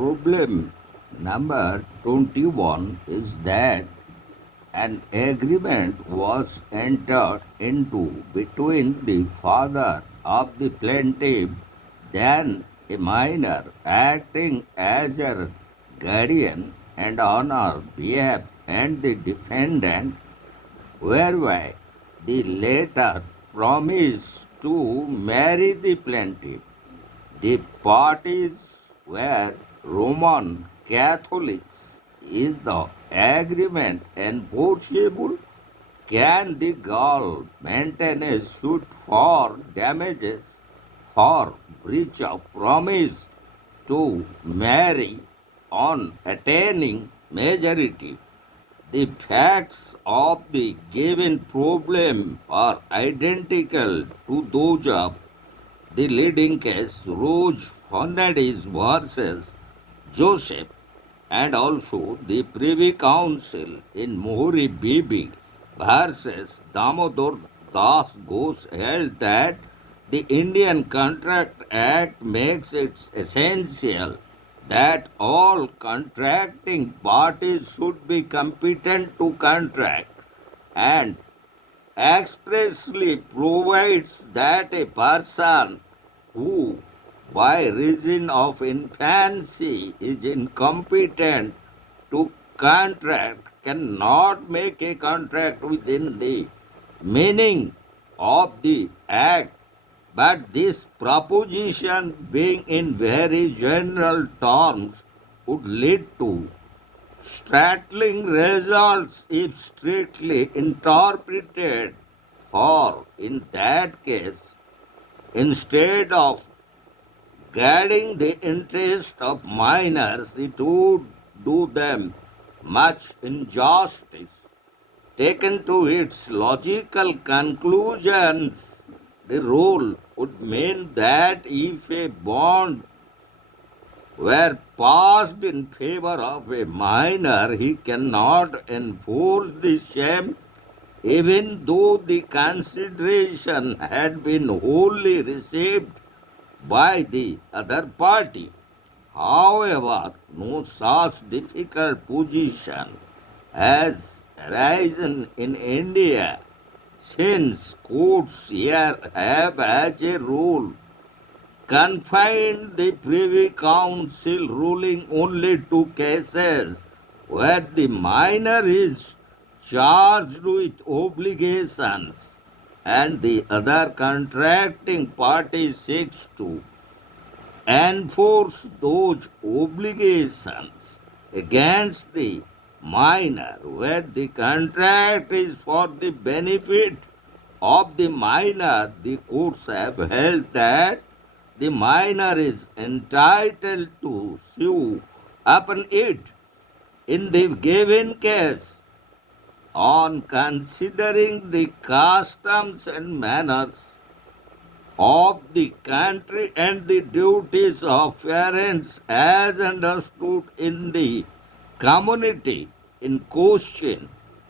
problem number 21 is that an agreement was entered into between the father of the plaintiff, then a minor, acting as a guardian and on her behalf, and the defendant, whereby the latter promised to marry the plaintiff. The parties were Roman Catholics. Is the agreement enforceable? Can the girl maintain a suit for damages for breach of promise to marry on attaining majority? The facts of the given problem are identical to those of the leading case, Rose Fernandez versus Joseph, and also the Privy Council in Mohri Bibi versus Damodar Das Ghosh held that the Indian Contract Act makes it essential that all contracting parties should be competent to contract and expressly provides that a person who, by reason of infancy, is incompetent to contract cannot make a contract within the meaning of the act. But this proposition, being in very general terms, would lead to startling results if strictly interpreted, for in that case, instead of guarding the interest of minors, it would do them much injustice. Taken to its logical conclusions, the rule would mean that if a bond were passed in favor of a minor, he cannot enforce the same even though the consideration had been wholly received by the other party. However, no such difficult position has arisen in India since courts here have as a rule confined the Privy Council ruling only to cases where the minor is charged with obligations and the other contracting party seeks to enforce those obligations against the minor, where the contract is for the benefit of the minor. The courts have held that the minor is entitled to sue upon it in the given case on considering the customs and manners of the country and the duties of parents as understood in the community in question.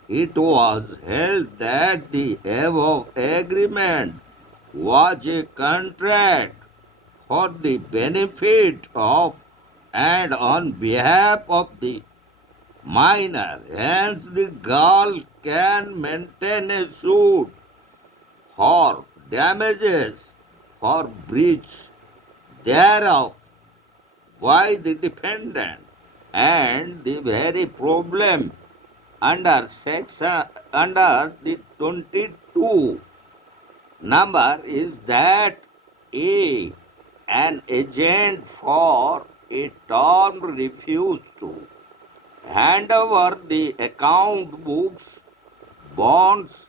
It was held that the above agreement was a contract for the benefit of and on behalf of the minor. Hence, the girl can maintain a suit for damages for breach thereof by the defendant. And the very problem under section under the 22 number is that a an agent for a term refused to hand over the account books, bonds,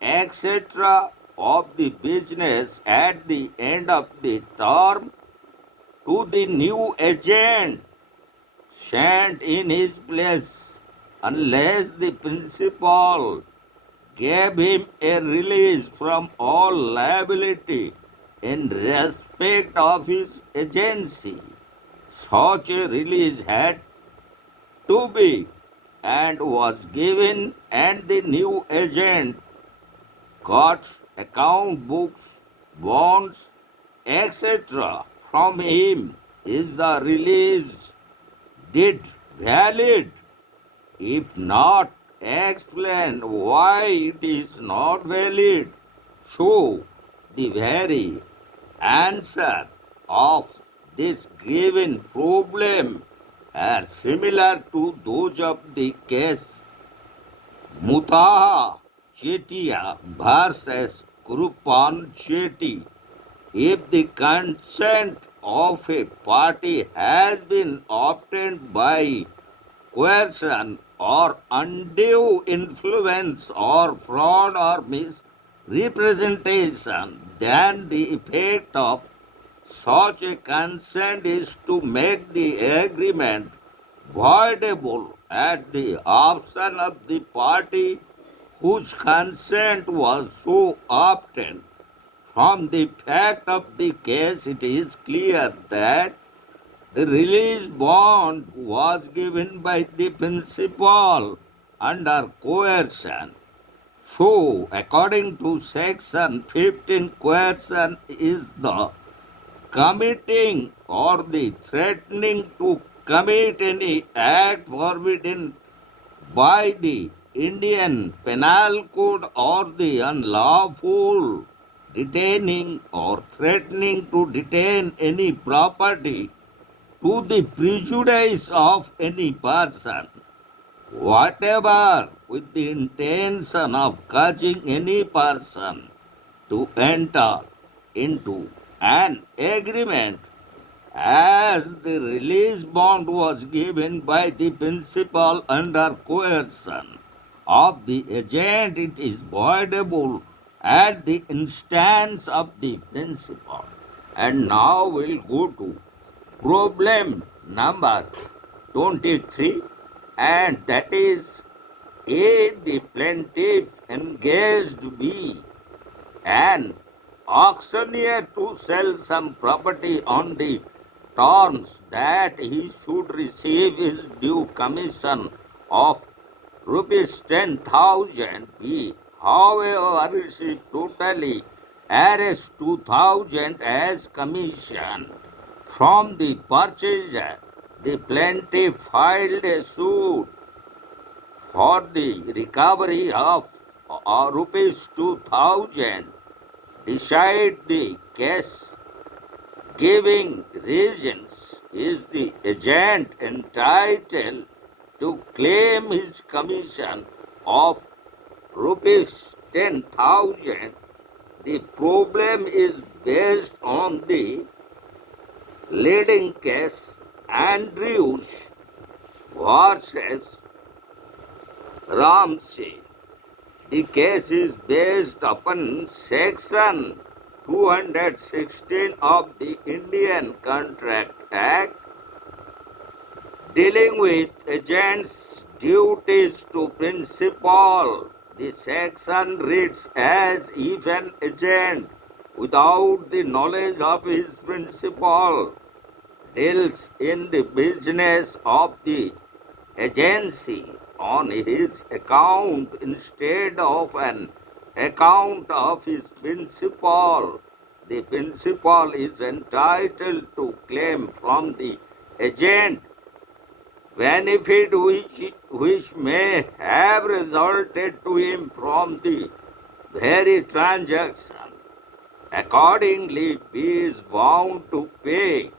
etc. of the business at the end of the term to the new agent sent in his place unless the principal gave him a release from all liability in respect of his agency. Such a release had to be and was given, and the new agent got account books, bonds, etc. from him. Is the release did valid? If not, explain why it is not valid. So, the very answer of this given problem are similar to those of the case Mutaha Chetia versus Krupan Chetty. If the consent of a party has been obtained by coercion or undue influence or fraud or misrepresentation, then the effect of such a consent is to make the agreement voidable at the option of the party whose consent was so obtained. From the fact of the case, it is clear that the release bond was given by the principal under coercion. So, according to section 15, coercion is the committing or the threatening to commit any act forbidden by the Indian Penal Code or the unlawful detaining or threatening to detain any property to the prejudice of any person, whatever with the intention of causing any person to enter into an agreement as the release bond was given by the principal under coercion of the agent, it is voidable at the instance of the principal. And now we'll go to problem number 23, and that is A. The plaintiff engaged B. an auctioneer to sell some property on the terms that he should receive his due commission of rupees 10,000 B. However, received totally as 2,000 as commission from the purchaser. The plaintiff filed a suit for the recovery of rupees 2,000. Decide the case. Giving reasons, is the agent entitled to claim his commission of rupees 10,000? The problem is based on the leading case Andrews versus Ramsey. The case is based upon section 216 of the Indian Contract Act dealing with agents' duties to principal. The section reads as if an agent without the knowledge of his principal deals in the business of the agency on his account instead of an account of his principal, the principal is entitled to claim from the agent benefit which may have resulted to him from the very transaction. Accordingly, B is bound to pay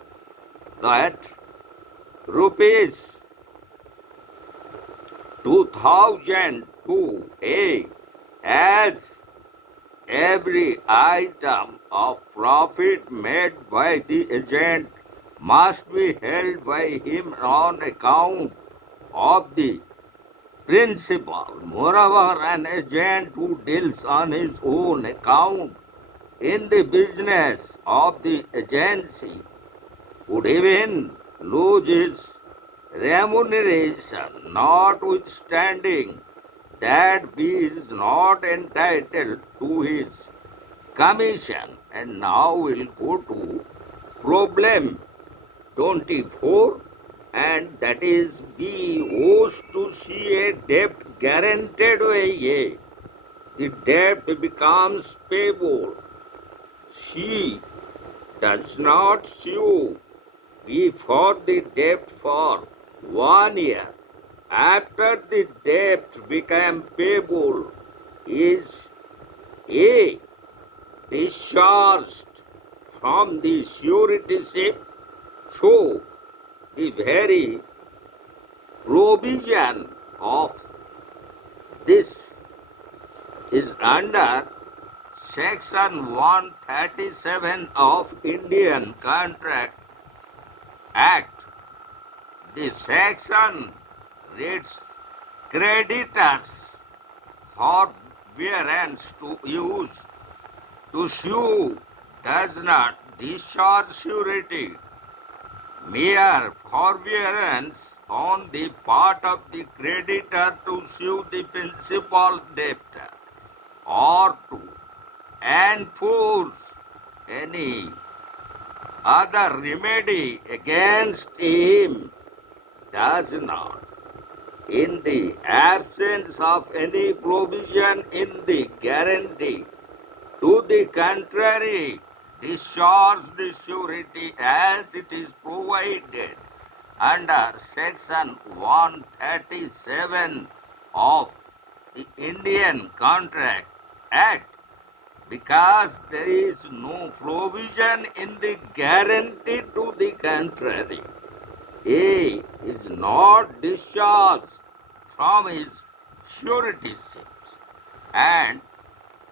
that rupees 2,000 to A as every item of profit made by the agent must be held by him on account of the principal. Moreover, an agent who deals on his own account in the business of the agency would even lose his remuneration, notwithstanding that he is not entitled to his commission. And now we'll go to problem 24, and that is B owes to C a debt guaranteed by A. The debt becomes payable. C does not sue B for the debt for 1 year after the debt became payable is A. Discharged from the suretyship. So, the very provision of this is under Section 137 of Indian Contract Act. The section reads creditors for variance to sue does not discharge surety. Mere forbearance on the part of the creditor to sue the principal debtor or to enforce any other remedy against him does not, in the absence of any provision in the guarantee to the contrary, discharge the surety as it is provided under Section 137 of the Indian Contract Act, because there is no provision in the guarantee to the contrary. A is not discharged from his suretyships. And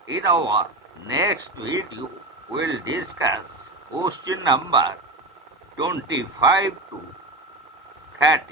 in our next video, we'll discuss question number 25 to 30.